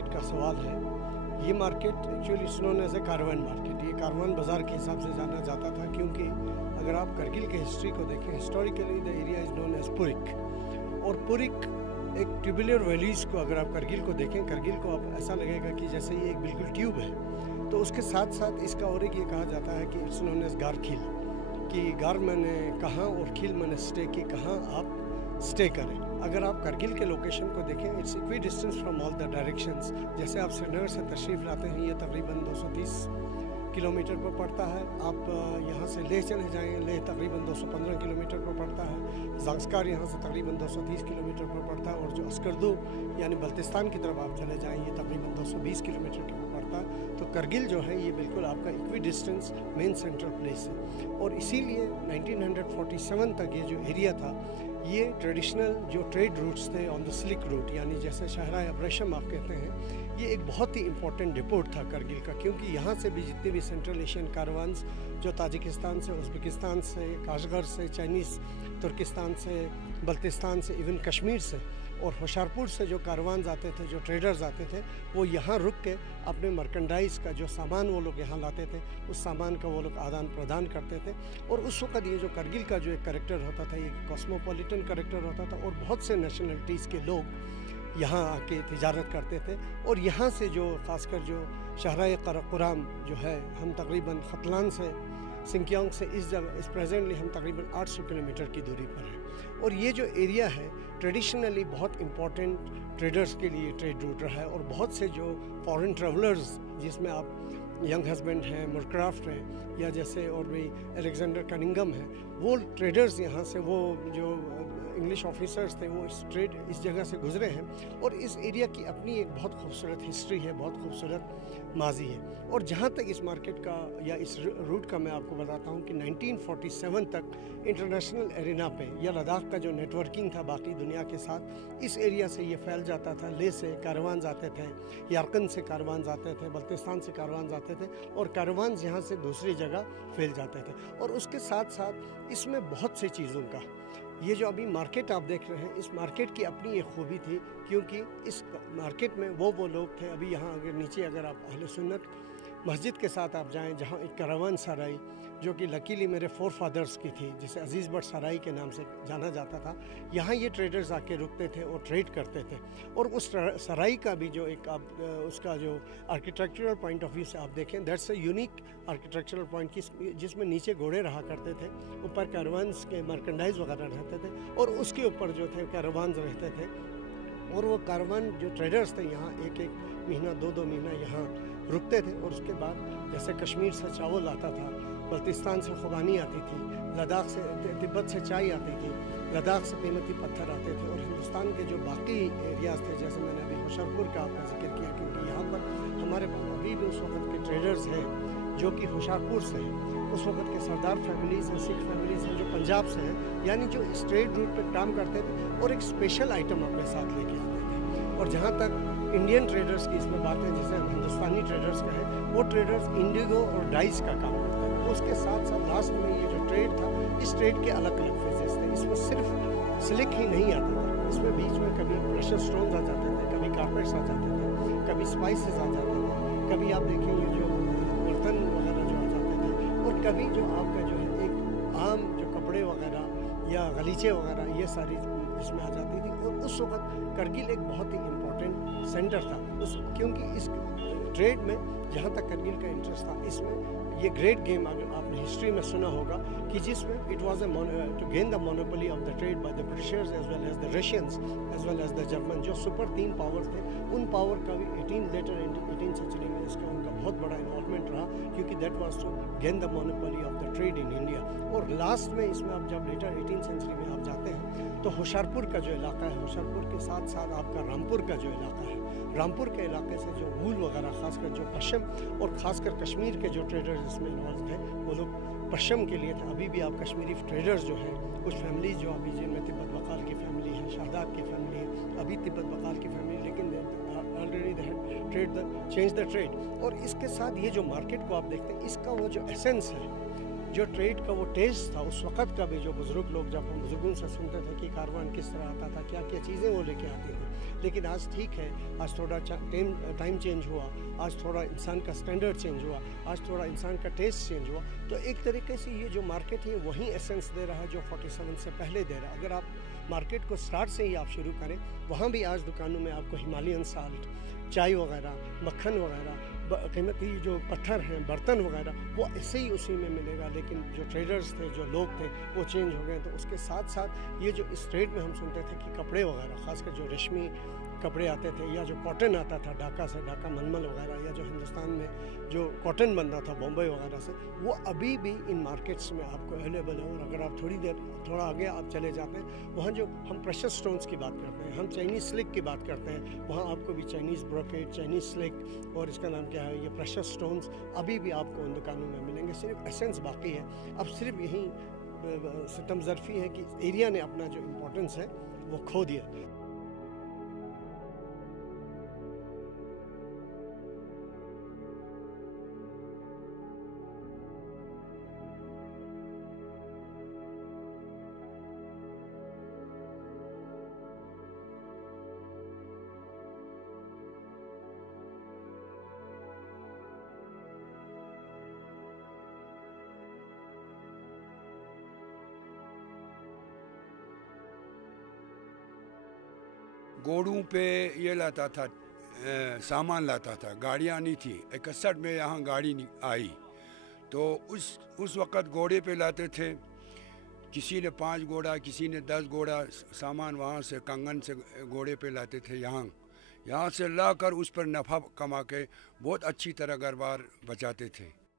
Market का सवाल है, ये market actually it's known as a caravan market. ये कारवान बाज़ार के हिसाब से जाना जाता था, क्योंकि अगर आप करगिल के हिस्ट्री को देखें, historically the area is known as Purik. और पुरिक एक ट्यूबुलर वैलीज़ को अगर आप करगिल को देखें, करगिल को आप ऐसा लगेगा कि जैसे ये एक बिल्कुल ट्यूब है। तो उसके साथ साथ इसका और एक ये कहा जाता है कि इट्स नोन एज गारखील, कि गार मैंने कहाँ और खील मैंने स्टे की कहाँ आप स्टे करें। अगर आप करगिल के लोकेशन को देखें, it's equi distance from all the directions. जैसे आप श्रीनगर से तशरीफ़ लाते हैं, ये तकरीबन 230 किलोमीटर पर पड़ता है। आप यहाँ से लेह चले जाएँ, लेह तकरीबन 215 किलोमीटर पर पड़ता है। ज़ांस्कार यहाँ से तकरीबन 230 किलोमीटर पर पड़ता है। और जो अस्करदू यानी बल्तिस्तान की तरफ आप चले जाएँ, ये तकरीबन 220 किलोमीटर पर पड़ता है। तो करगिल जो है ये बिल्कुल आपका equi distance main central place है। और इसीलिए 1947 तक ये जो एरिया था, ये ट्रेडिशनल जो ट्रेड रूट्स थे ऑन द सिल्क रूट, यानी जैसे शाहराह अब्रेशम आप कहते हैं, ये एक बहुत ही इम्पोर्टेंट डिपोर्ट था करगिल का। क्योंकि यहाँ से भी जितने भी सेंट्रल एशियन कारवान्स जो ताजिकिस्तान से, उज़्बेकिस्तान से, काशगर से, चाइनीज़ तुर्किस्तान से, बल्तिस्तान से, इवन कश्मीर से और होशियारपुर से जो कारवान्स आते थे, जो ट्रेडर्स आते थे, वो यहाँ रुक के अपने मर्केंडाइज़ का जो सामान वो लोग यहाँ लाते थे, उस सामान का वो लोग आदान प्रदान करते थे। और उस वक़्त ये जो करगिल का जो एक करैक्टर होता था, ये कॉस्मोपॉलिटन करैक्टर होता था और बहुत से नेशनलिटीज़ के लोग यहाँ आके तिजारत करते थे। और यहाँ से जो ख़ासकर जो शाहराह कराकोरम जो है, हम तकरीबन खतलान से, सिंकियांग से इस जगह इस प्रेजेंटली हम तकरीबन 800 किलोमीटर की दूरी पर हैं। और ये जो एरिया है ट्रेडिशनली बहुत इम्पोर्टेंट ट्रेडर्स के लिए ट्रेड रूट रहा है। और बहुत से जो फॉरेन ट्रेवलर्स, जिसमें आप यंग हस्बैंड हैं, मुरक्राफ्ट हैं, या जैसे और भी अलेक्जेंडर कनिंगम है, वो ट्रेडर्स यहाँ से, वो जो इंग्लिश ऑफिसर्स थे, वो इस जगह से गुजरे हैं। और इस एरिया की अपनी एक बहुत खूबसूरत हिस्ट्री है, बहुत खूबसूरत माजी है। और जहाँ तक इस मार्केट का या इस रूट का मैं आपको बताता हूँ कि 1947 तक इंटरनेशनल एरिना पे या लद्दाख का जो नेटवर्किंग था बाकी दुनिया के साथ, इस एरिया से ये फैल जाता था। लेह से कारवान्स आते थे, यारकन से कारवान्स आते थे, बल्तिस्तान से कारवान्स आते थे, और कारवान्स यहाँ से दूसरी जगह फैल जाते थे। और उसके साथ साथ इसमें बहुत सी चीज़ों का, ये जो अभी मार्केट आप देख रहे हैं, इस मार्केट की अपनी एक खूबी थी, क्योंकि इस मार्केट में वो लोग थे। अभी यहाँ अगर नीचे अगर आप अहले सुन्नत मस्जिद के साथ आप जाएं, जहाँ एक करावान सराई जो कि लकीली मेरे फोर फादर्स की थी, जिसे अजीज़ बट सराई के नाम से जाना जाता था, यहाँ ये ट्रेडर्स आके रुकते थे और ट्रेड करते थे। और उस सराई का भी जो एक आप उसका जो आर्किटेक्चरल पॉइंट ऑफ व्यू से आप देखें, that's a unique architectural point, जिसमें नीचे घोड़े रहा करते थे, ऊपर कैरवान्स के मर्केंडाइज वगैरह रहते थे, और उसके ऊपर जो थे कैरवान्स रहते थे। और वो कारवान जो ट्रेडर्स थे यहाँ एक महीना, दो महीना यहाँ रुकते थे। और उसके बाद जैसे कश्मीर से चावल आता था, बल्तिस्तान से खुबानी आती थी, लद्दाख से, तिब्बत से चाय आती थी, लद्दाख से कीमती पत्थर आते थे। और हिंदुस्तान के जो बाकी एरियाज़ थे, जैसे मैंने अभी होशियारपुर का आपका जिक्र किया, क्योंकि यहाँ पर हमारे पास अभी भी उस वक्त के ट्रेडर्स हैं जो कि होशियारपुर से हैं, उस वक्त के सरदार फैमिलीज़ हैं, सिख फैमिलीज़ हैं जो पंजाब से हैं, यानी जो इस ट्रेड रूट पर काम करते थे और एक स्पेशल आइटम अपने साथ लेके आते थे। और जहाँ तक इंडियन ट्रेडर्स की इसमें बात है, जिसे हम हिंदुस्तानी ट्रेडर्स कहें, वो ट्रेडर्स इंडिगो और डाइस का काम करते हैं। उसके साथ साथ लास्ट में ये जो ट्रेड था, इस ट्रेड के अलग अलग फेजेस थे। इसमें सिर्फ सिल्क ही नहीं आता था, इसमें बीच में कभी प्रेशर स्टोन्स आ जाते थे, कभी कारपेट्स आ जाते थे, कभी स्पाइसेस आ जाते थे, कभी आप देखेंगे जो बर्तन वगैरह जो आ जाते थे, और कभी जो आपका जो है एक आम जो कपड़े वगैरह या गलीचे वगैरह, ये सारी इसमें आ जाती थी। और उस वक्त करगिल एक बहुत ही इम्पोर्टेंट सेंटर था क्योंकि इस ट्रेड में जहाँ तक करगिल का इंटरेस्ट था, इसमें ये ग्रेट गेम अगर आपने हिस्ट्री में सुना होगा कि जिसमें it was to gain the monopoly of the trade by the Britishers as well as the Russians as well as the German, जो सुपर 3 पावर्स थे। उन पावर का भी 18 सेंचुरी में इसका उनका बहुत बड़ा इन्वॉल्वमेंट रहा, क्योंकि that was to gain the monopoly of the trade in India. और लास्ट में इसमें आप जब लेटर 18 सेंचुरी में आप जाते हैं, तो होशियारपुर का जो इलाका है, होशियारपुर के साथ साथ आपका रामपुर का जो इलाका है, रामपुर के इलाके से जो वूल वगैरह, खासकर जो पश्चिम और खासकर कश्मीर के जो ट्रेडर्स इसमें इन्वॉल्व थे, वो लोग पश्चिम के लिए थे। अभी भी आप कश्मीरी ट्रेडर्स जो हैं, कुछ फैमिलीज जो अभी जिनमें तिब्बत बकाल की फैमिली है, शाहदाद की फैमिली है, अभी तिब्बत बकाल की फैमिली, लेकिन already they had trade change the trade. और इसके साथ ये जो मार्केट को आप देखते हैं, इसका वो जो एसेंस है, जो ट्रेड का वो टेस्ट था उस वक़्त का भी, जो बुज़ुर्ग लोग, जब हम बुज़ुर्गों से सुनते थे कि कारवान किस तरह आता था, क्या क्या चीज़ें वो लेके आते थे। लेकिन आज ठीक है, आज थोड़ा टाइम चेंज हुआ, आज थोड़ा इंसान का स्टैंडर्ड चेंज हुआ, आज थोड़ा इंसान का टेस्ट चेंज हुआ। तो एक तरीके से ये जो मार्केट है वही एसेंस दे रहा है जो 47 से पहले दे रहा है। अगर आप मार्केट को स्टार्ट से ही आप शुरू करें, वहाँ भी आज दुकानों में आपको हिमालयन साल्ट, चाय वगैरह, मक्खन वगैरह, कीमती जो पत्थर हैं, बर्तन वगैरह, वो ऐसे ही उसी में मिलेगा। लेकिन जो ट्रेडर्स थे, जो लोग थे, वो चेंज हो गए। तो उसके साथ साथ ये जो इस ट्रेड में हम सुनते थे कि कपड़े वगैरह, ख़ासकर जो रेशमी कपड़े आते थे या जो कॉटन आता था ढाका से, ढाका मलमल वगैरह, या जो हिंदुस्तान में जो कॉटन बनता था बॉम्बे वगैरह से, वो अभी भी इन मार्केट्स में आपको अवेलेबल है। और अगर आप थोड़ा आगे आप चले जाते हैं, वहाँ जो हम प्रेशर स्टोन्स की बात करते हैं, हम चाइनीज़ स्लिक की बात करते हैं, वहाँ आपको भी चाइनीज़ ब्रोकेट, चाइनीज़ स्लिक और इसका नाम क्या है, ये प्रेशर स्टोन्स अभी भी आपको उन दुकानों में मिलेंगे। सिर्फ एसेंस बाकी है। अब सिर्फ यही सितम ज़रफ़ी है कि एरिया ने अपना जो इम्पोर्टेंस है वो खो दिया। घोड़ों पे ये लाता था, सामान लाता था, गाड़ियाँ नहीं थी। 61 में यहाँ गाड़ी आई, तो उस वक़्त घोड़े पे लाते थे। किसी ने 5 घोड़ा, किसी ने 10 घोड़ा, सामान वहाँ से कंगन से घोड़े पे लाते थे। यहाँ से लाकर उस पर नफ़ा कमा के बहुत अच्छी तरह घर बार बचाते थे।